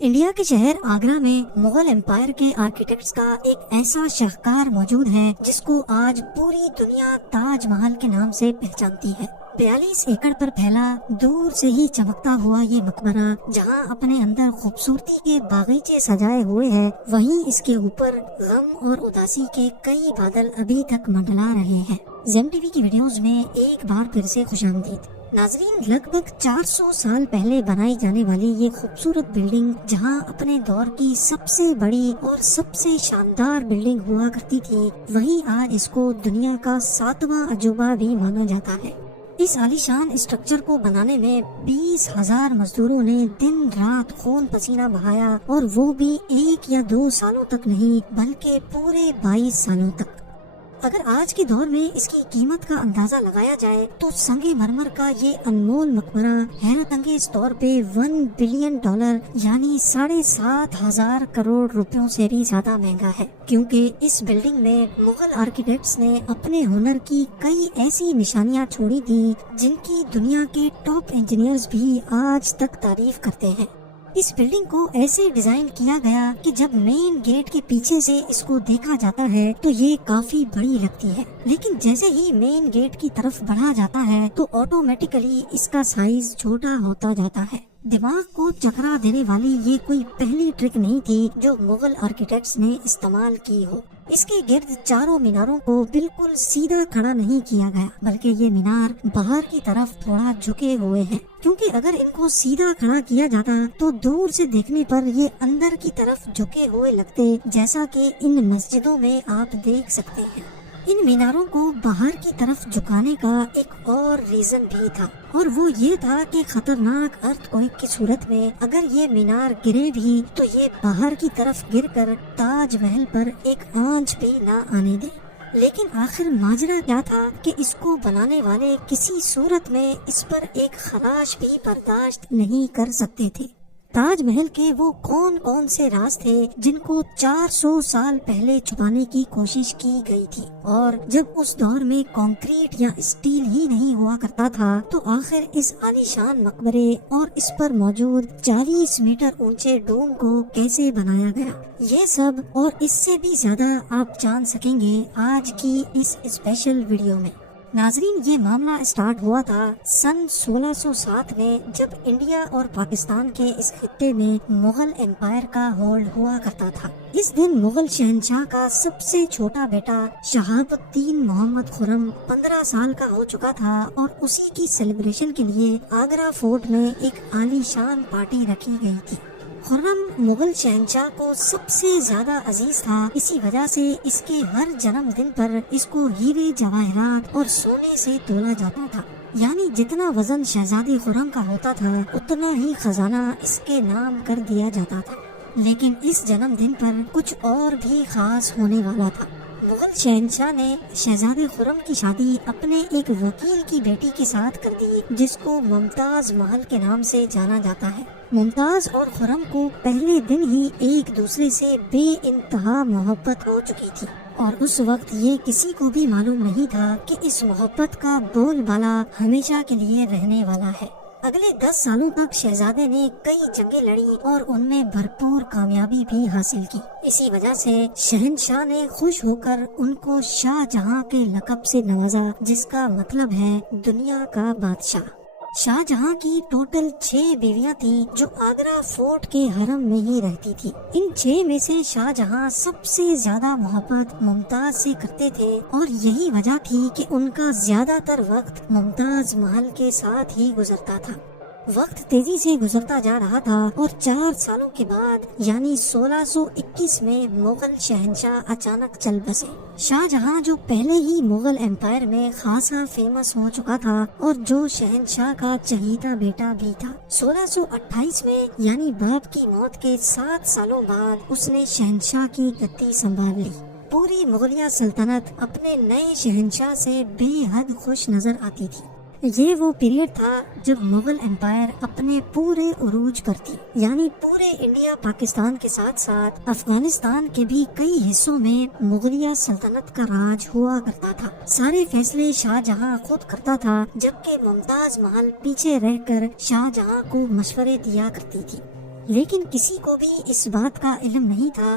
India के शहर आगरा में मुगल एम्पायर के आर्किटेक्ट्स का एक ऐसा शाहकार मौजूद है जिसको आज पूरी दुनिया ताज महल के नाम से पहचानती है। 42 एकड़ पर फैला दूर से ही चमकता हुआ ये मकबरा जहां अपने अंदर खूबसूरती के बागीचे सजाए हुए हैं, वहीं इसके ऊपर गम और उदासी के कई बादल अभी तक मंडला रहे हैं। ज़ेम टीवी की वीडियोस में एक बार फिर से खुशामदीद। नाजरीन, लगभग 400 साल पहले बनाई जाने वाली ये खूबसूरत बिल्डिंग जहां अपने दौर की सबसे बड़ी और सबसे शानदार बिल्डिंग हुआ करती थी, वहीं आज इसको दुनिया का 7वां अजूबा भी माना जाता है। इस आलीशान स्ट्रक्चर को बनाने में 20,000 मजदूरों ने दिन रात खून पसीना बहाया, और वो भी 1 या 2 सालों तक नहीं बल्कि पूरे 22 सालों तक। अगर आज के दौर में इसकी कीमत का अंदाजा लगाया जाए तो संगे मरमर का ये अनमोल मकबरा हैरत अंगेज तौर पे $1 बिलियन यानी 7,500 करोड़ रुपयों से भी ज्यादा महंगा है, क्योंकि इस बिल्डिंग में मुगल आर्किटेक्ट्स ने अपने हुनर की कई ऐसी निशानियां छोड़ी थी जिनकी दुनिया के टॉप इंजीनियर्स भी आज तक तारीफ करते हैं। इस बिल्डिंग को ऐसे डिजाइन किया गया कि जब मेन गेट के पीछे से इसको देखा जाता है तो ये काफी बड़ी लगती है, लेकिन जैसे ही मेन गेट की तरफ बढ़ा जाता है तो ऑटोमेटिकली इसका साइज छोटा होता जाता है। दिमाग को चकरा देने वाली ये कोई पहली ट्रिक नहीं थी जो मुगल आर्किटेक्ट्स ने इस्तेमाल की हो। इसके गिर्द चारों मीनारों को बिल्कुल सीधा खड़ा नहीं किया गया, बल्कि ये मीनार बाहर की तरफ थोड़ा झुके हुए हैं, क्योंकि अगर इनको सीधा खड़ा किया जाता तो दूर से देखने पर ये अंदर की तरफ झुके हुए लगते, जैसा कि इन मस्जिदों में आप देख सकते हैं। इन मीनारों को बाहर की तरफ झुकाने का एक और रीजन भी था, और वो ये था कि खतरनाक अर्थक्वेक की सूरत में अगर ये मीनार गिरे भी तो ये बाहर की तरफ गिरकर ताजमहल पर एक आंच भी ना आने दे। लेकिन आखिर माजरा क्या था कि इसको बनाने वाले किसी सूरत में इस पर एक खराश भी बर्दाश्त नहीं कर सकते थे। ताजमहल के वो कौन कौन से राज थे जिनको 400 साल पहले छुपाने की कोशिश की गई थी, और जब उस दौर में कंक्रीट या स्टील ही नहीं हुआ करता था तो आखिर इस आलीशान मकबरे और इस पर मौजूद 40 मीटर ऊंचे डोम को कैसे बनाया गया, ये सब और इससे भी ज्यादा आप जान सकेंगे आज की इस स्पेशल वीडियो में। नाजरीन, ये मामला स्टार्ट हुआ था सन 1607 में, जब इंडिया और पाकिस्तान के इस खित्ते में मुगल एम्पायर का होल्ड हुआ करता था। इस दिन मुगल शहंशाह का सबसे छोटा बेटा शहाबुद्दीन मोहम्मद खुर्रम 15 साल का हो चुका था, और उसी की सेलिब्रेशन के लिए आगरा फोर्ट में एक आलीशान पार्टी रखी गई थी। खुर्रम मुगल शहंशाह को सबसे ज्यादा अजीज था, इसी वजह से इसके हर जन्मदिन पर इसको हीरे जवाहरात और सोने से तोला जाता था, यानी जितना वजन शहजादे खुर्रम का होता था उतना ही खजाना इसके नाम कर दिया जाता था। लेकिन इस जन्मदिन पर कुछ और भी खास होने वाला था। मुगल शहंशाह ने शहजादे खुर्रम की शादी अपने एक वकील की बेटी के साथ कर दी, जिसको मुमताज महल के नाम से जाना जाता है। मुमताज और खुर्रम को पहले दिन ही एक दूसरे से बेइंतहा मोहब्बत हो चुकी थी, और उस वक्त ये किसी को भी मालूम नहीं था कि इस मोहब्बत का बोलबाला हमेशा के लिए रहने वाला है। अगले 10 सालों तक शहजादे ने कई जंगें लड़ी और उनमें भरपूर कामयाबी भी हासिल की। इसी वजह से शहंशाह ने खुश होकर उनको शाहजहां के लक़ब से नवाजा, जिसका मतलब है दुनिया का बादशाह। शाहजहां की टोटल 6 बीवियां थी जो आगरा फोर्ट के हरम में ही रहती थी। इन 6 में से शाहजहां सबसे ज्यादा मोहब्बत मुमताज से करते थे, और यही वजह थी कि उनका ज्यादातर वक्त मुमताज महल के साथ ही गुजरता था। वक्त तेजी से गुजरता जा रहा था, और 4 सालों के बाद यानी 1621 में मुगल शहंशाह अचानक चल बसे। शाहजहां जो पहले ही मुगल एम्पायर में खासा फेमस हो चुका था और जो शहंशाह का चहीता बेटा भी था, 1628 में यानी बाप की मौत के 7 सालों बाद उसने शहंशाह की गद्दी संभाल ली। पूरी मुगलिया सल्तनत अपने नए शहंशाह से बेहद खुश नजर आती थी। ये वो पीरियड था जब मुगल एम्पायर अपने पूरे उरूज पर थी, यानी पूरे इंडिया पाकिस्तान के साथ साथ अफगानिस्तान के भी कई हिस्सों में मुगलिया सल्तनत का राज हुआ करता था। सारे फैसले शाहजहां खुद करता था, जबकि मुमताज महल पीछे रहकर शाहजहां को मशवरे दिया करती थी। لیکن کسی کو بھی اس بات کا علم نہیں تھا